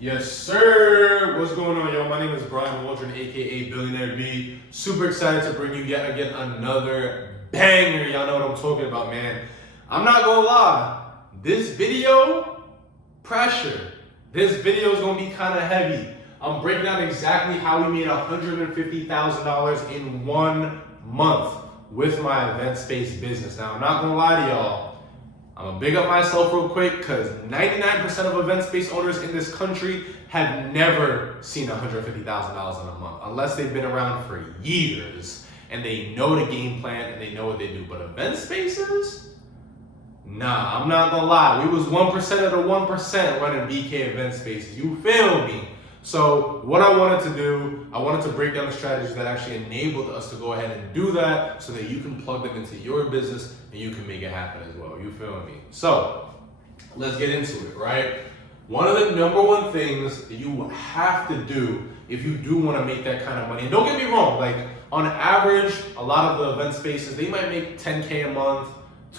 Yes, sir. What's going on, y'all? My name is Brian Waldron, aka Billionaire B. Super excited to bring you yet again another banger. Y'all know what I'm talking about, man. I'm not gonna lie. This video, pressure. This video is gonna be kind of heavy. I'm breaking down exactly how we made $150,000 in 1 month with my event space business. Now, I'm not gonna lie to y'all. I'm gonna big up myself real quick because 99% of event space owners in this country have never seen $150,000 in a month unless they've been around for years and they know the game plan and they know what they do. But event spaces? Nah, I'm not gonna lie. We was 1% of the 1% running BK event spaces. You feel me? So what I wanted to do, I wanted to break down the strategies that actually enabled us to go ahead and do that so that you can plug them into your business and you can make it happen as well. You feel me? So let's get into it, right? One of the number one things that you have to do if you do want to make that kind of money, and don't get me wrong, like on average, a lot of the event spaces, they might make 10K a month,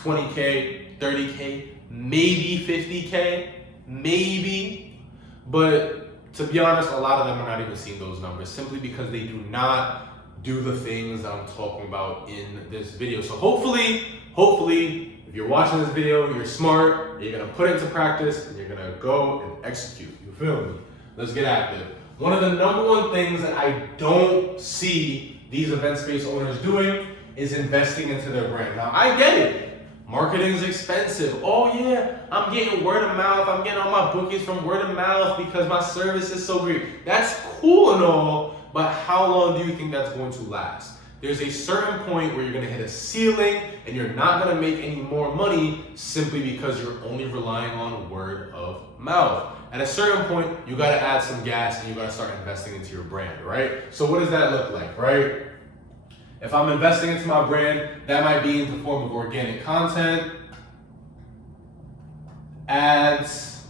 20K, 30K, maybe 50K, maybe, but to be honest, a lot of them are not even seeing those numbers simply because they do not do the things that I'm talking about in this video. So hopefully, if you're watching this video, you're smart, you're gonna put it into practice, and you're gonna go and execute. You feel me? Let's get active. One of the number one things that I don't see these event space owners doing is investing into their brand. Now, I get it. Marketing is expensive. Oh yeah, I'm getting word of mouth. I'm getting all my bookings from word of mouth because my service is so great. That's cool and all, but how long do you think that's going to last? There's a certain point where you're gonna hit a ceiling and you're not gonna make any more money simply because you're only relying on word of mouth. At a certain point, you gotta add some gas and you gotta start investing into your brand, right? So what does that look like, right? If I'm investing into my brand, that might be in the form of organic content, ads,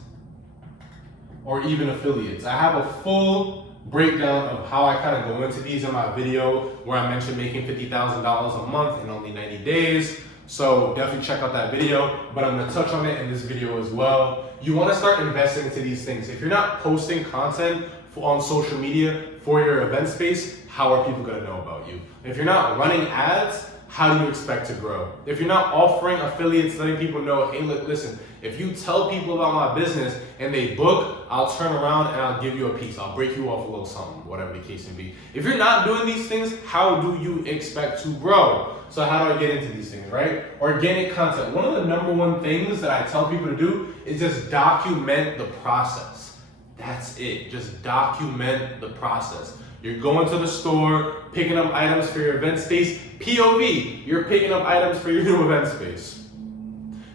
or even affiliates. I have a full breakdown of how I kind of go into these in my video where I mentioned making $50,000 a month in only 90 days. So definitely check out that video, but I'm gonna touch on it in this video as well. You wanna start investing into these things. If you're not posting content on social media for your event space, how are people gonna know about you? If you're not running ads, how do you expect to grow? If you're not offering affiliates, letting people know, hey, look, listen, if you tell people about my business and they book, I'll turn around and I'll give you a piece. I'll break you off a little something, whatever the case may be. If you're not doing these things, how do you expect to grow? So how do I get into these things, right? Organic content. One of the number one things that I tell people to do is just document the process. That's it. Just document the process. You're going to the store, picking up items for your event space. POV, you're picking up items for your new event space.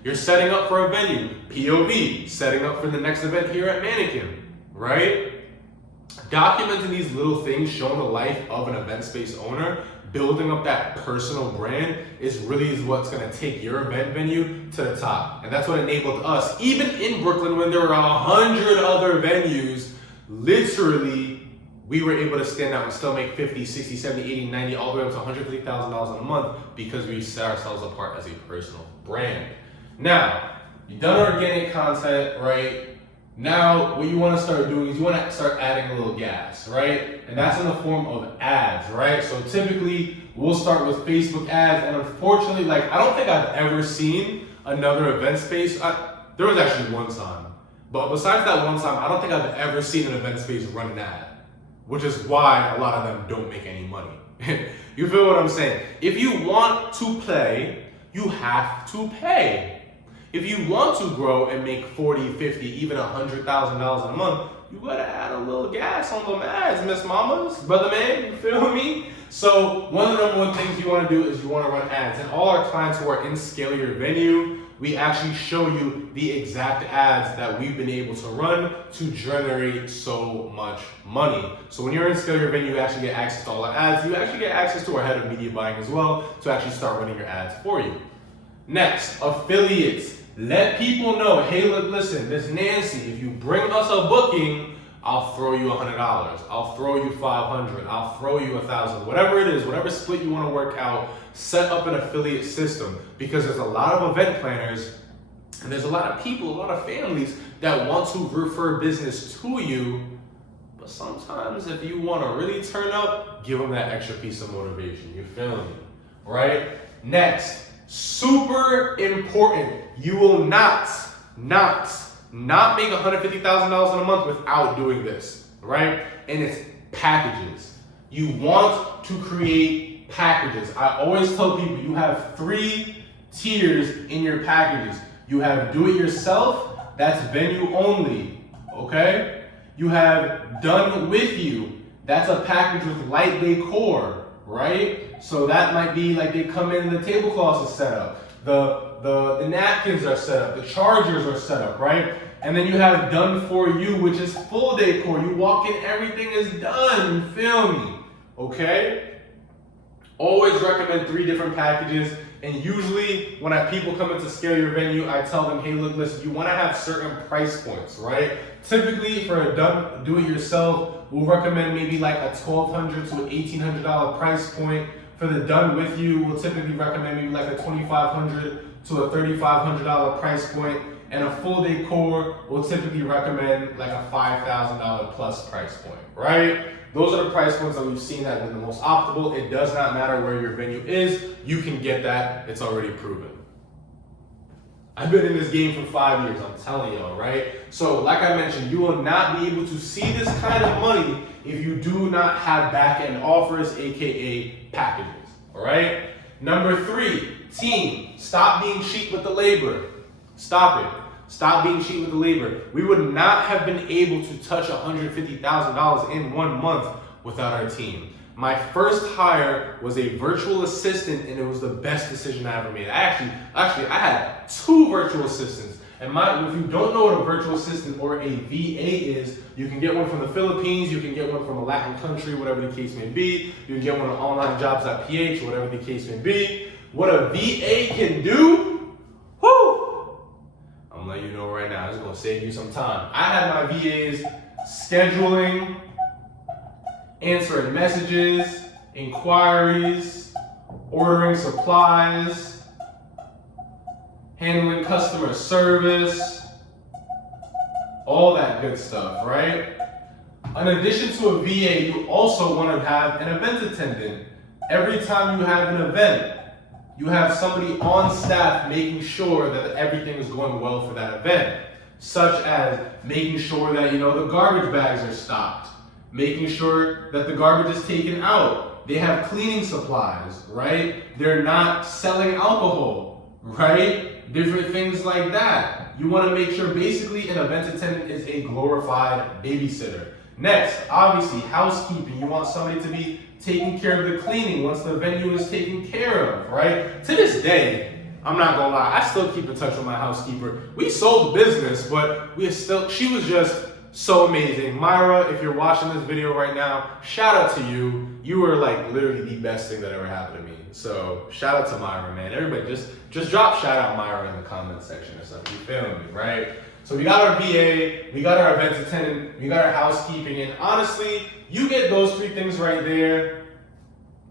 You're setting up for a venue. POV, setting up for the next event here at Mannequin, right? Documenting these little things, showing the life of an event space owner, building up that personal brand is what's gonna take your event venue to the top. And that's what enabled us, even in Brooklyn when there were 100 other venues, literally, we were able to stand out and still make 50, 60, 70, 80, 90, all the way up to $150,000 in a month because we set ourselves apart as a personal brand. Now, you've done organic content, right? Now, what you want to start doing is you want to start adding a little gas, right? And that's in the form of ads, right? So typically, we'll start with Facebook ads, and unfortunately, I don't think I've ever seen another event space. There was actually one time, but besides that one time, I don't think I've ever seen an event space run an ad, which is why a lot of them don't make any money. You feel what I'm saying? If you want to play, you have to pay. If you want to grow and make 40, 50, even $100,000 a month, you gotta add a little gas on them ads, Miss Mamas, brother man, you feel me? So one of the number one things you wanna do is you wanna run ads. And all our clients who are in Scale Your Venue, we actually show you the exact ads that we've been able to run to generate so much money. So when you're in Scale Your Venue, you actually get access to all our ads. You actually get access to our head of media buying as well to actually start running your ads for you. Next, affiliates. Let people know, hey, look, listen, Miss Nancy, if you bring us a booking, I'll throw you $100. I'll throw you $500. I'll throw you $1,000. Whatever it is, whatever split you want to work out, set up an affiliate system because there's a lot of event planners and there's a lot of people, a lot of families that want to refer business to you. But sometimes if you want to really turn up, give them that extra piece of motivation. You feel me? Right? Next, super important. You will not make $150,000 in a month without doing this, right? And it's packages. You want to create packages. I always tell people you have 3 tiers in your packages. You have do it yourself, that's venue only, okay? You have done with you, that's a package with light decor, right? So that might be like they come in, the tablecloths are set up, the napkins are set up, the chargers are set up, right? And then you have done for you, which is full decor. You walk in, everything is done, you feel me? Okay? Always recommend 3 different packages. And usually when people come in to scale your venue, I tell them, hey, look, listen, you want to have certain price points, right? Typically for a do-it-yourself, we'll recommend maybe like a $1,200 to $1,800 price point. For the done with you, we'll typically recommend maybe like a $2,500 to a $3,500 price point. And a full decor, we'll typically recommend like a $5,000 plus price point, right? Those are the price points that we've seen that have been the most optimal. It does not matter where your venue is. You can get that. It's already proven. I've been in this game for 5 years, I'm telling y'all, right? So like I mentioned, you will not be able to see this kind of money if you do not have back-end offers, AKA packages, all right? Number 3, team. Stop being cheap with the labor. Stop it. Stop being cheap with the labor. We would not have been able to touch $150,000 in 1 month without our team. My first hire was a virtual assistant, and it was the best decision I ever made. Actually, I had 2 virtual assistants. And if you don't know what a virtual assistant or a VA is, you can get one from the Philippines, you can get one from a Latin country, whatever the case may be. You can get one on onlinejobs.ph, whatever the case may be. What a VA can do, whoo! I'm letting you know right now, it's gonna save you some time. I had my VAs scheduling, answering messages, inquiries, ordering supplies, handling customer service, all that good stuff, right? In addition to a VA, you also want to have an event attendant. Every time you have an event, you have somebody on staff making sure that everything is going well for that event, such as making sure that, the garbage bags are stocked, making sure that the garbage is taken out. They have cleaning supplies, right? They're not selling alcohol, right? Different things like that. You want to make sure basically an event attendant is a glorified babysitter. Next, obviously, housekeeping. You want somebody to be taking care of the cleaning once the venue is taken care of, right? To this day, I'm not gonna lie, I still keep in touch with my housekeeper. We sold the business, but she was just so amazing. Myra, if you're watching this video right now, shout out to you. You were like literally the best thing that ever happened to me. So shout out to Myra, man. Everybody just drop shout out Myra in the comment section or something. You feel me, right? So we got our VA, we got our event attendant, we got our housekeeping, and honestly, you get those 3 things right there,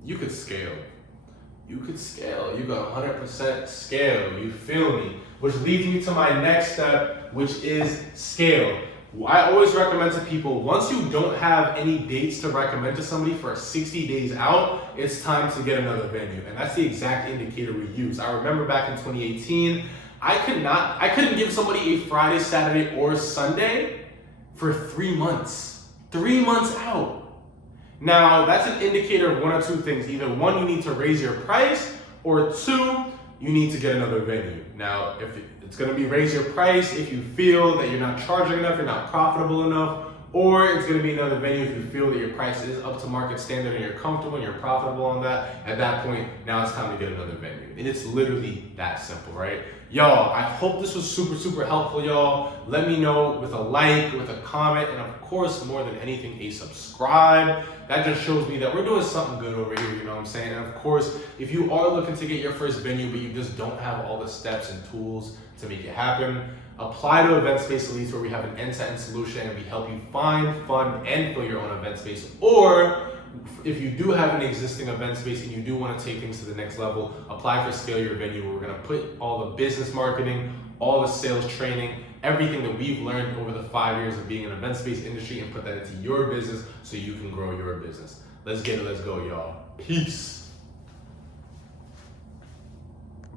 you could scale. You could scale. You got 100% scale. You feel me? Which leads me to my next step, which is scale. I always recommend to people, once you don't have any dates to recommend to somebody for 60 days out, it's time to get another venue. And that's the exact indicator we use. I remember back in 2018, I couldn't give somebody a Friday, Saturday, or Sunday for 3 months. 3 months out. Now, that's an indicator of 1 or 2 things. Either 1, you need to raise your price, or 2, you need to get another venue. Now, if it's gonna be raise your price if you feel that you're not charging enough, you're not profitable enough, or it's gonna be another venue if you feel that your price is up to market standard and you're comfortable and you're profitable on that. At that point, now it's time to get another venue. And it's literally that simple, right? Y'all, I hope this was super, super helpful, y'all. Let me know with a like, with a comment, and of course, more than anything, a subscribe. That just shows me that we're doing something good over here, you know what I'm saying? And of course, if you are looking to get your first venue, but you just don't have all the steps and tools to make it happen, apply to Event Space Elites, where we have an end-to-end solution and we help you find, fund, and fill your own event space. Or if you do have an existing event space and you do want to take things to the next level, apply for Scale Your Venue, where we're going to put all the business marketing, all the sales training, everything that we've learned over the 5 years of being in the event space industry and put that into your business so you can grow your business. Let's get it, let's go, y'all. Peace.